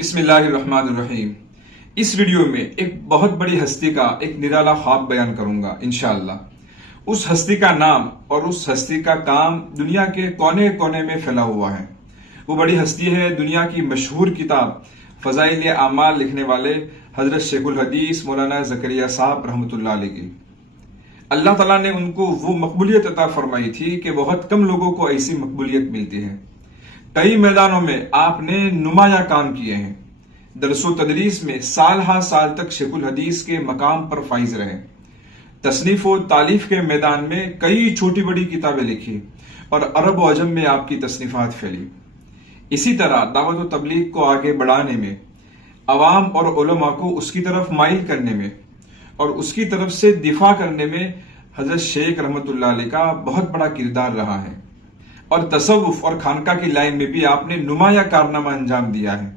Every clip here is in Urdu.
بسم اللہ الرحمن الرحیم۔ اس ویڈیو میں ایک بہت بڑی ہستی کا ایک نرالا خواب بیان کروں گا انشاءاللہ۔ اس ہستی کا نام اور اس ہستی کا کام دنیا کے کونے کونے میں پھیلا ہوا ہے۔ وہ بڑی ہستی ہے دنیا کی مشہور کتاب فضائل اعمال لکھنے والے حضرت شیخ الحدیث مولانا زکریا صاحب رحمۃ اللہ علیہ کی۔ اللہ تعالیٰ نے ان کو وہ مقبولیت عطا فرمائی تھی کہ بہت کم لوگوں کو ایسی مقبولیت ملتی ہے۔ کئی میدانوں میں آپ نے نمایاں کام کیے ہیں۔ درس و تدریس میں سال ہا سال تک شیخ الحدیث کے مقام پر فائز رہے۔ تصنیف و تالیف کے میدان میں کئی چھوٹی بڑی کتابیں لکھی اور عرب و عجم میں آپ کی تصنیفات پھیلی۔ اسی طرح دعوت و تبلیغ کو آگے بڑھانے میں، عوام اور علماء کو اس کی طرف مائل کرنے میں اور اس کی طرف سے دفاع کرنے میں حضرت شیخ رحمۃ اللہ علیہ کا بہت بڑا کردار رہا ہے۔ اور تصوف اور خانقاہ کی لائن میں بھی آپ نے نمایاں کارنامہ انجام دیا ہے۔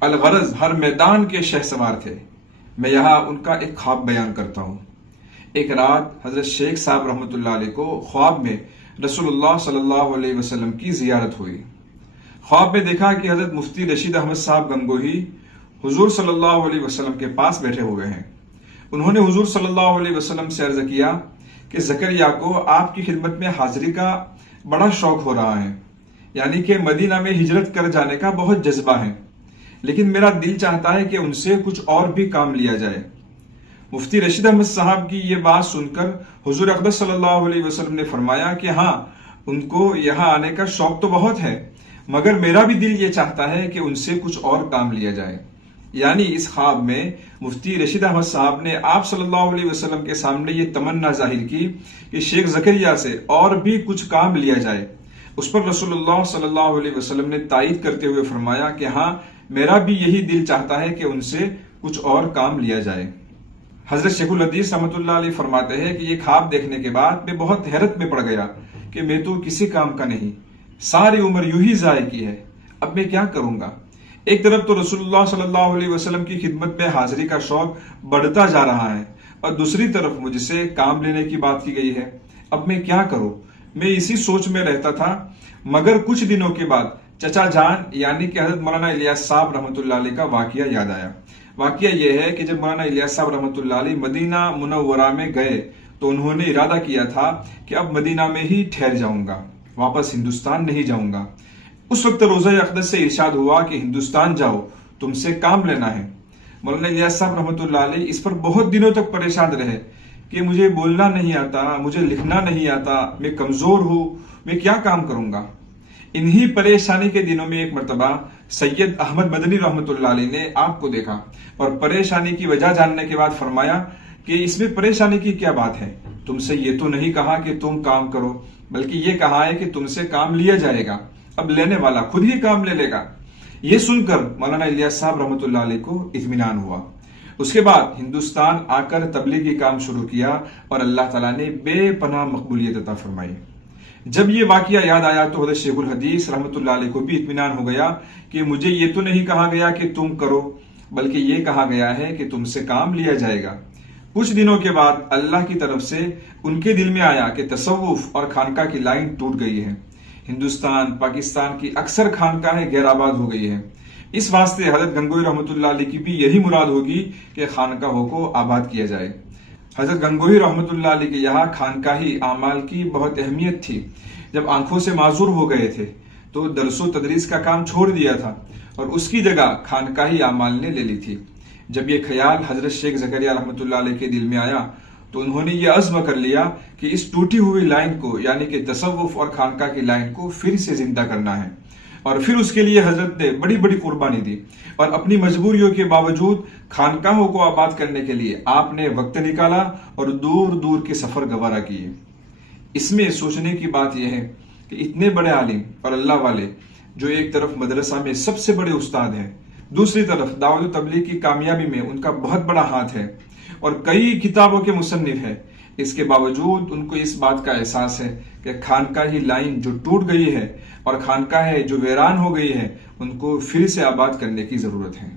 الغرض ہر میدان کے شہ سوار تھے۔ میں یہاں ان کا ایک خواب بیان کرتا ہوں۔ ایک رات حضرت شیخ صاحب رحمۃ اللہ علیہ کو خواب میں رسول اللہ صلی اللہ علیہ وسلم کی زیارت ہوئی۔ خواب میں دیکھا کہ حضرت مفتی رشید احمد صاحب گنگوہی حضور صلی اللہ علیہ وسلم کے پاس بیٹھے ہوئے ہیں۔ انہوں نے حضور صلی اللہ علیہ وسلم سے عرض کیا کہ زکریا کو آپ کی خدمت میں حاضری کا بڑا شوق ہو رہا ہے، یعنی کہ مدینہ میں ہجرت کر جانے کا بہت جذبہ ہے، لیکن میرا دل چاہتا ہے کہ ان سے کچھ اور بھی کام لیا جائے۔ مفتی رشید احمد صاحب کی یہ بات سن کر حضور اقدس صلی اللہ علیہ وسلم نے فرمایا کہ ہاں، ان کو یہاں آنے کا شوق تو بہت ہے، مگر میرا بھی دل یہ چاہتا ہے کہ ان سے کچھ اور کام لیا جائے۔ یعنی اس خواب میں مفتی رشید احمد صاحب نے آپ صلی اللہ علیہ وسلم کے سامنے یہ تمنا ظاہر کی کہ شیخ زکریا سے اور بھی کچھ کام لیا جائے۔ اس پر رسول اللہ صلی اللہ علیہ وسلم نے تائید کرتے ہوئے فرمایا کہ ہاں، میرا بھی یہی دل چاہتا ہے کہ ان سے کچھ اور کام لیا جائے۔ حضرت شیخ الحدیث رحمۃ اللہ علیہ فرماتے ہیں کہ یہ خواب دیکھنے کے بعد میں بہت حیرت میں پڑ گیا کہ میں تو کسی کام کا نہیں، ساری عمر یوں ہی ضائع کی ہے، اب میں کیا کروں گا؟ ایک طرف تو رسول اللہ صلی اللہ علیہ وسلم کی خدمت میں حاضری کا شوق بڑھتا جا رہا ہے اور دوسری طرف مجھ سے کام لینے کی بات کی گئی ہے، اب میں کیا کروں؟ میں اسی سوچ میں رہتا تھا، مگر کچھ دنوں کے بعد چچا جان یعنی کہ حضرت مولانا الیاس صاحب رحمۃ اللہ علیہ کا واقعہ یاد آیا۔ واقعہ یہ ہے کہ جب مولانا الیاس صاحب رحمۃ اللہ علیہ مدینہ منورہ میں گئے تو انہوں نے ارادہ کیا تھا کہ اب مدینہ میں ہی ٹھہر جاؤں گا، واپس ہندوستان نہیں جاؤں گا۔ اس وقت روضہ اقدس سے ارشاد ہوا کہ ہندوستان جاؤ، تم سے کام لینا ہے۔ مولانا الیاس صاحب رحمۃ اللہ علیہ اس پر بہت دنوں تک پریشان رہے کہ مجھے بولنا نہیں آتا، مجھے لکھنا نہیں آتا، میں کمزور ہوں، میں کیا کام کروں گا؟ انہی پریشانی کے دنوں میں ایک مرتبہ سید احمد مدنی رحمۃ اللہ علیہ نے آپ کو دیکھا اور پریشانی کی وجہ جاننے کے بعد فرمایا کہ اس میں پریشانی کی کیا بات ہے؟ تم سے یہ تو نہیں کہا کہ تم کام کرو، بلکہ یہ کہا ہے کہ تم سے کام لیا جائے گا، اب لینے والا خود ہی کام لے لے گا۔ یہ سن کر مولانا الیاس صاحب رحمۃ اللہ علیہ کو اطمینان ہوا۔ اس کے بعد ہندوستان آ کر تبلیغی کام شروع کیا اور اللہ تعالیٰ نے بے پناہ مقبولیت عطا فرمائی۔ جب یہ واقعہ یاد آیا تو حضرت شیخ الحدیث رحمۃ اللہ علیہ کو بھی اطمینان ہو گیا کہ مجھے یہ تو نہیں کہا گیا کہ تم کرو، بلکہ یہ کہا گیا ہے کہ تم سے کام لیا جائے گا۔ کچھ دنوں کے بعد اللہ کی طرف سے ان کے دل میں آیا کہ تصوف اور خانقاہ کی لائن ٹوٹ گئی ہے، ہندوستان پاکستان کی اکثر خانقاہیں غیر آباد ہو گئی ہیں، اس واسطے حضرت گنگوہی رحمۃ اللہ علیہ کی بھی یہی مراد ہوگی کہ خانقاہوں کو آباد کیا جائے۔ حضرت گنگوہی رحمۃ اللہ علیہ کے یہاں خانقاہی اعمال کی بہت اہمیت تھی۔ جب آنکھوں سے معذور ہو گئے تھے تو درس و تدریس کا کام چھوڑ دیا تھا اور اس کی جگہ خانقاہی اعمال نے لے لی تھی۔ جب یہ خیال حضرت شیخ زکریا رحمۃ اللہ علیہ کے دل میں آیا تو انہوں نے یہ عزم کر لیا کہ اس ٹوٹی ہوئی لائن کو یعنی کہ تصوف اور خانقاہ کی لائن کو پھر سے زندہ کرنا ہے، اور پھر اس کے لیے حضرت نے بڑی بڑی قربانی دی اور اپنی مجبوریوں کے باوجود خانقاہوں کو آباد کرنے کے لیے آپ نے وقت نکالا اور دور دور کے سفر گوارا کیے۔ اس میں سوچنے کی بات یہ ہے کہ اتنے بڑے عالم اور اللہ والے جو ایک طرف مدرسہ میں سب سے بڑے استاد ہیں، دوسری طرف دعوت و تبلیغ کی کامیابی میں ان کا بہت بڑا ہاتھ ہے اور کئی کتابوں کے مصنف ہیں، اس کے باوجود ان کو اس بات کا احساس ہے کہ خانقاہی لائن جو ٹوٹ گئی ہے اور خانقاہیں جو ویران ہو گئی ہے ان کو پھر سے آباد کرنے کی ضرورت ہے۔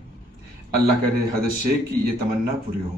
اللہ کرے حضرت شیخ کی یہ تمنا پوری ہو۔